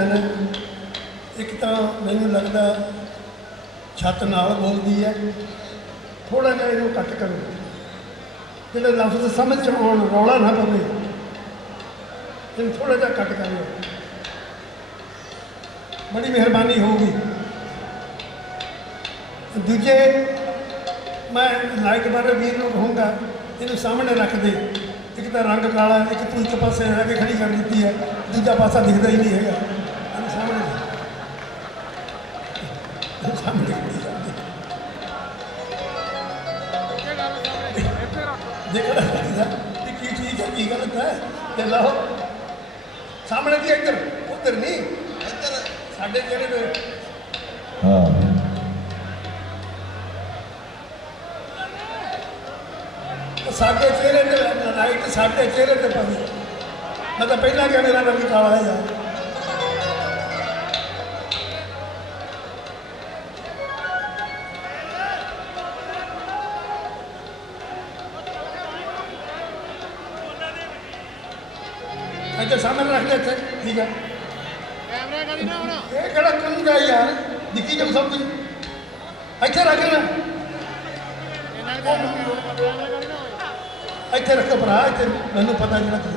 Design ਇੱਕ ਤਾਂ ਮੈਨੂੰ ਲੱਗਦਾ ਛੱਤ ਨਾਲ ਬੋਲਦੀ ਹੈ। ਥੋੜਾ ਜਿਹਾ ਇਹਨੂੰ ਕੱਟ ਕਰੋ। ਜਿਹੜੇ ਲਫ਼ਜ਼ ਸਮਝ ਚ ਆਉਣ, ਰੌਲਾ ਨਾ ਪਵੇ। ਇਹਨੂੰ ਥੋੜਾ ਜਿਹਾ ਕੱਟ ਕਰ ਲਓ। ਬੜੀ ਮਿਹਰਬਾਨੀ ਹੋਊਗੀ। ਦੂਜੇ, ਮੈਂ ਲਾਈਟ ਬਾਰੇ ਵੀਰ ਨੂੰ ਕਹੂੰਗਾ, ਇਹਨੂੰ ਸਾਹਮਣੇ ਰੱਖ ਦੇ। ਇੱਕ ਤਾਂ ਰੰਗ ਕਾਲਾ, ਇੱਕ ਤੂੰ ਇੱਕ ਪਾਸੇ ਰਹਿ ਕੇ ਖੜੀ ਕਰ ਦਿੱਤੀ ਹੈ। ਦੂਜਾ ਪਾਸਾ ਦਿਖਦਾ ਹੀ ਨਹੀਂ ਹੈਗਾ ਇਹਨੂੰ ਸਾਹਮਣੇ ਇਹਨੂੰ ਸਾਹਮਣੇ ਖੜੀ ਕਰ ਦੇ ਦੇਖਣਾ ਚਾਹੀਦਾ ਕੀ ਠੀਕ ਹੈ ਕੀ ਗਲਤ ਹੈ ਤੇ ਲਓ ਸਾਹਮਣੇ ਦੀ ਇੱਧਰ ਉੱਧਰ ਨਹੀਂ ਇੱਧਰ ਸਾਡੇ ਜਿਹੜੇ ਨੇ ਹਾਂ ਸਾਡੇ ਚਿਹਰੇ ਤੇ ਲਾਈਟ ਸਾਡੇ ਚਿਹਰੇ ਤੇ ਪਈ ਮੈਂ ਤਾਂ ਪਹਿਲਾਂ ਕਿਹਾ ਮੇਰਾ ਕਾਲਾ ਹੈ ਯਾਰ ਇੱਥੇ ਸਾਹਮਣੇ ਰੱਖ ਦੇ ਇੱਥੇ ਠੀਕ ਹੈ ਕੈਮਰਾ ਕਰੀ ਨਾ ਹੁਣ। ਇਹ ਕਿਹੜਾ ਕੰਗਾ ਯਾਰ? ਦਿਖੀ ਜਾਊ ਸਭ ਕੁਝ ਇੱਥੇ ਰੱਖ ਲੈ। ਇੱਥੇ ਰੱਖ ਭਰਾ ਇੱਥੇ ਮੈਨੂੰ ਪਤਾ ਜਿਹੜਾ ਤੂੰ।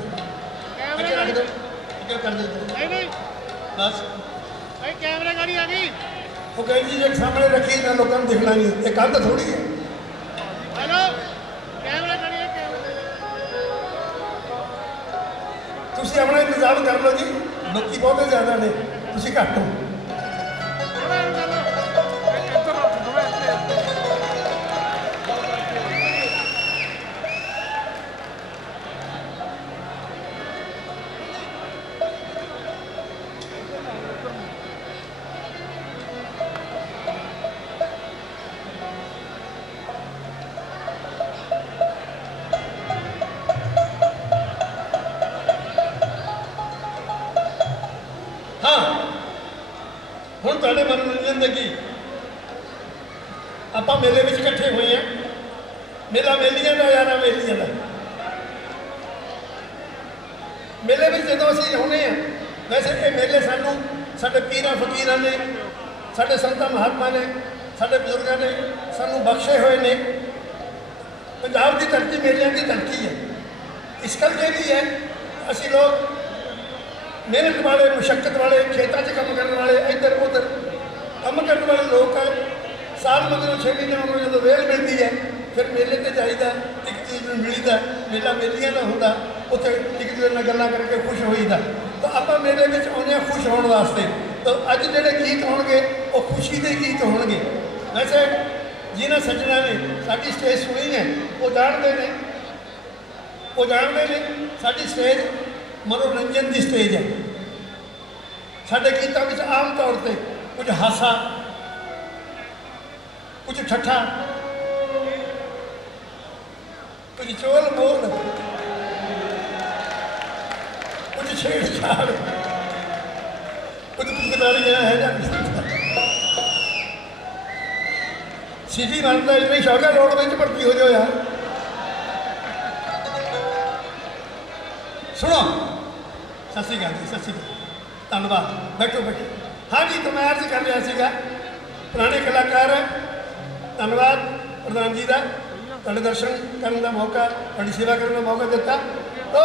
ਕੈਮਰਾ ਰੱਖ ਦੇ। ਇੱਥੇ ਕਰ ਦੇ। ਨਹੀਂ ਨਹੀਂ। ਬਸ। ਭਾਈ ਕੈਮਰਾ ਕਰੀ ਆ ਗਈ। ਉਹ ਕਹਿੰਦੀ ਜੇ ਸਾਹਮਣੇ ਰੱਖੀ ਤਾਂ ਲੋਕਾਂ ਨੂੰ ਦਿਖਣਾ ਨਹੀਂ। ਇਹ ਕੰਧ ਥੋੜੀ ਹੈ। ਹੈਲੋ ਕੈਮਰਾ ਤੁਸੀਂ ਆਪਣਾ ਇੰਤਜ਼ਾਮ ਕਰ ਲਓ ਜੀ। ਲੋਕੀ ਬਹੁਤੇ ਜ਼ਿਆਦਾ ਨੇ। ਤੁਸੀਂ ਘੱਟ ਹੋ। ਹੁਣ ਤੁਹਾਡੇ ਮਨੋਰੰਜਨ ਦੇ ਕੀ ਆਪਾਂ ਮੇਲੇ ਵਿੱਚ ਇਕੱਠੇ ਹੋਏ ਆ ਮੇਲਾ ਮੇਲੀਆਂ ਦਾ ਯਾਰਾ ਮੇਲੀਆਂ ਦਾ। ਮੇਲੇ ਵਿੱਚ ਜਦੋਂ ਅਸੀਂ ਆਉਂਦੇ ਆ ਵੈਸੇ ਇਹ ਮੇਲੇ ਸਾਨੂੰ ਸਾਡੇ ਪੀਰਾਂ ਫਕੀਰਾਂ ਨੇ, ਸਾਡੇ ਸੰਤਾਂ ਮਹਾਤਮਾ ਨੇ, ਸਾਡੇ ਬਜ਼ੁਰਗਾਂ ਨੇ ਸਾਨੂੰ ਬਖਸ਼ੇ ਹੋਏ ਨੇ। ਪੰਜਾਬ ਦੀ ਧਰਤੀ ਮੇਲਿਆਂ ਦੀ ਧਰਤੀ ਹੈ। ਇਸ ਕਰਕੇ ਵੀ ਹੈ, ਅਸੀਂ ਲੋਕ ਮਿਹਨਤ ਵਾਲੇ ਮੁਸ਼ਕਲ ਵਾਲੇ, ਖੇਤਾਂ 'ਚ ਕੰਮ ਕਰਨ ਵਾਲੇ, ਇੱਧਰ, ਉੱਧਰ। ਕੰਮ ਕਰਨ ਵਾਲੇ ਲੋਕ ਆ। ਸਾਲ ਮਗਰੋਂ ਛੇ ਮਹੀਨੇ ਮਗਰੋਂ ਜਦੋਂ ਵੇਲ ਮਿਲਦੀ ਹੈ, ਫਿਰ ਮੇਲੇ ਤੇ ਜਾਈਦਾ, ਇੱਕ ਚੀਜ਼ ਨੂੰ ਮਿਲੀਦਾ, ਮੇਲਾ ਮੇਲੀਆਂ ਦਾ ਹੁੰਦਾ, ਉੱਥੇ ਇੱਕ ਦੂਜੇ ਨਾਲ ਗੱਲਾਂ ਕਰਕੇ ਖੁਸ਼ ਹੋਈਦਾ। ਤਾਂ ਆਪਾਂ ਮੇਲੇ ਵਿੱਚ ਆਉਂਦੇ ਹਾਂ ਖੁਸ਼ ਹੋਣ ਵਾਸਤੇ। ਤਾਂ ਅੱਜ ਜਿਹੜੇ ਗੀਤ ਹੋਣਗੇ, ਉਹ ਖੁਸ਼ੀ ਦੇ ਗੀਤ ਹੋਣਗੇ। ਵੈਸੇ ਜਿਨ੍ਹਾਂ ਸੱਜਣਾ ਨੇ ਸਾਡੀ ਸਟੇਜ ਸੁਣੀ ਹੈ, ਉਹ ਜਾਣਦੇ ਨੇ। ਉਹ ਜਾਣਦੇ ਨੇ ਸਾਡੀ ਸਟੇਜ ਮਨੋਰੰਜਨ ਦੀ ਸਟੇਜ ਹੈ। ਸਾਡੇ ਗੀਤਾਂ ਵਿੱਚ ਆਮ ਤੌਰ ਤੇ ਕੁਝ ਹਾਸਾ, ਕੁਝ ਠੱਠਾ, ਕੁਝ ਚੋਲ ਬੋਲ ਕੁਝ ਛੇੜਛਾੜ, ਕੁਝ ਕੁਦਰਾਰੀਆਂ ਹੈ ਜਾਂ ਸਿਟੀ ਬਣਦਾ ਇੰਨੀ ਸ਼ੌਕਾ ਰੋਡ ਵਿੱਚ ਭਰਤੀ ਹੋ ਜਾਓ ਯਾਰ। ਸੁਣੋ ਸਤਿ ਸ਼੍ਰੀ ਅਕਾਲ ਜੀ, ਸਤਿ ਸ਼੍ਰੀ ਅਕਾਲ। ਧੰਨਵਾਦ। ਬੈਠੋ ਬੈਠੋ। ਹਾਂਜੀ ਤਾਂ ਮੈਂ ਅਰਜ਼ ਕਰ ਰਿਹਾ ਸੀਗਾ। ਪੁਰਾਣੇ ਕਲਾਕਾਰ ਧੰਨਵਾਦ ਪ੍ਰਧਾਨ ਜੀ ਦਾ। ਤੁਹਾਡੇ ਦਰਸ਼ਨ ਕਰਨ ਦਾ ਮੌਕਾ, ਤੁਹਾਡੀ ਸੇਵਾ ਕਰਨ ਦਾ ਮੌਕਾ ਦਿੱਤਾ। ਤੋ,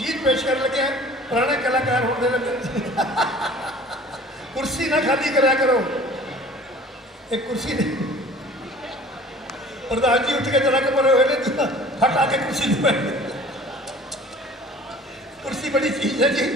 ਗੀਤ ਪੇਸ਼ ਕਰਨ ਲੱਗੇ ਹਾਂ। ਪੁਰਾਣੇ ਕਲਾਕਾਰ ਹੋਣ ਦੇ ਲੱਗੇ। ਕੁਰਸੀ ਨਾ ਖਾਲੀ ਕਰਿਆ ਕਰੋ। ਇਹ ਕੁਰਸੀ ਦੇ ਪ੍ਰਧਾਨ ਜੀ ਉੱਠ ਕੇ ਜਰਾ ਕੇ ਪਰੇ ਹੋਏ ਨੇ। ਹਟਾ ਕੇ ਕੁਰਸੀ ਨੂੰ ਬੈਠ। ਕੁਰਸੀ ਬੜੀ ਚੀਜ਼